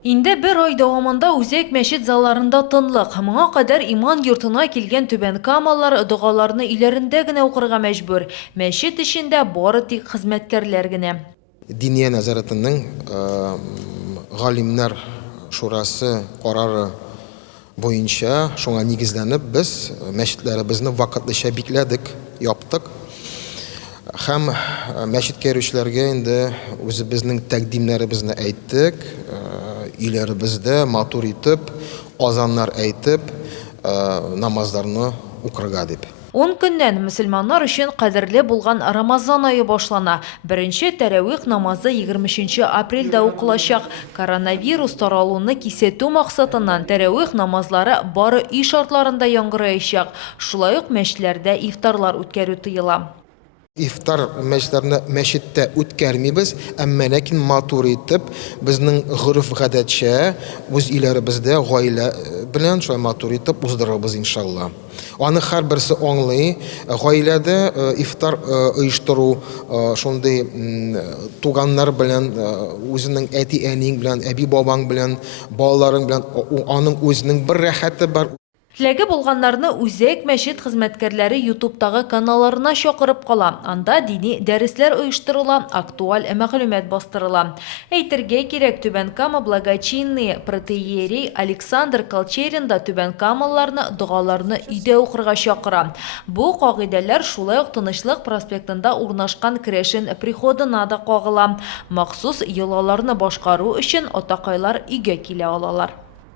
Инде bir ай дәвамында Үзәк мәчет залларында тынлык. Моңа кадәр иман йортына килгән Түбән Камаллар дугаларны өйләрендә генә укырга мәҗбүр. Мәчет эчендә бары тик хезмәткәрләр генә. Диния нәзаратының галимнәр шурасы карары буенча шуңа нигезләнеп без мәчетләребезне вакытлыча бикләдек, яптык. Һәм мәчеткә йөрүчеләргә инде үзебезнең тәкъдимнәребезне әйттек, өйләребездә матур итеп, азаннар әйтеп, намазларны укырга дип. 10 көннән мөселманнар өчен кадерле булган Рамазан ае башлана. Беренче тәравих намазы 23 апрельдә укылачак. Коронавирус таралуны кисәтү максатыннан тәравих намазлары бары үй шартларында яңгыраячак. Шулай ук мәчетләрдә ифтарлар үткәрү тыела. Ифтар мәчеттә үткәрмибез, әмма ләкин матур итеп, безнең гырыф гадәтчә үз иләребездә гаилә белән шулай матур итеп уздырабыз иншалла. Аны һәрберсе аңлый, гаиләдә ифтар оештыру, шундый туганнар белән, үзенең әти-әниң белән, әби-бабаң белән, балаларың белән аның үзенең бер рәхәте бар. Теләге булганнарны Үзәк мәчет хезмәткәрләре YouTube'тагы каналларына чакырып кала. Анда дини дәресләр оештырыла, актуаль мәгълүмат бастырыла. Әйтергә кирәк, Түбән Кама благочинный протоиерей Александр Колчерин да Түбән Камалларны дугаларны өйдә укырга чакыра. Бу кагыйдәләр шулай ук Тынычлык проспектында урнашкан Крәшен приходына да кагыла. Махсус йолаларны башкару өчен атакайлар өйгә килә алалар.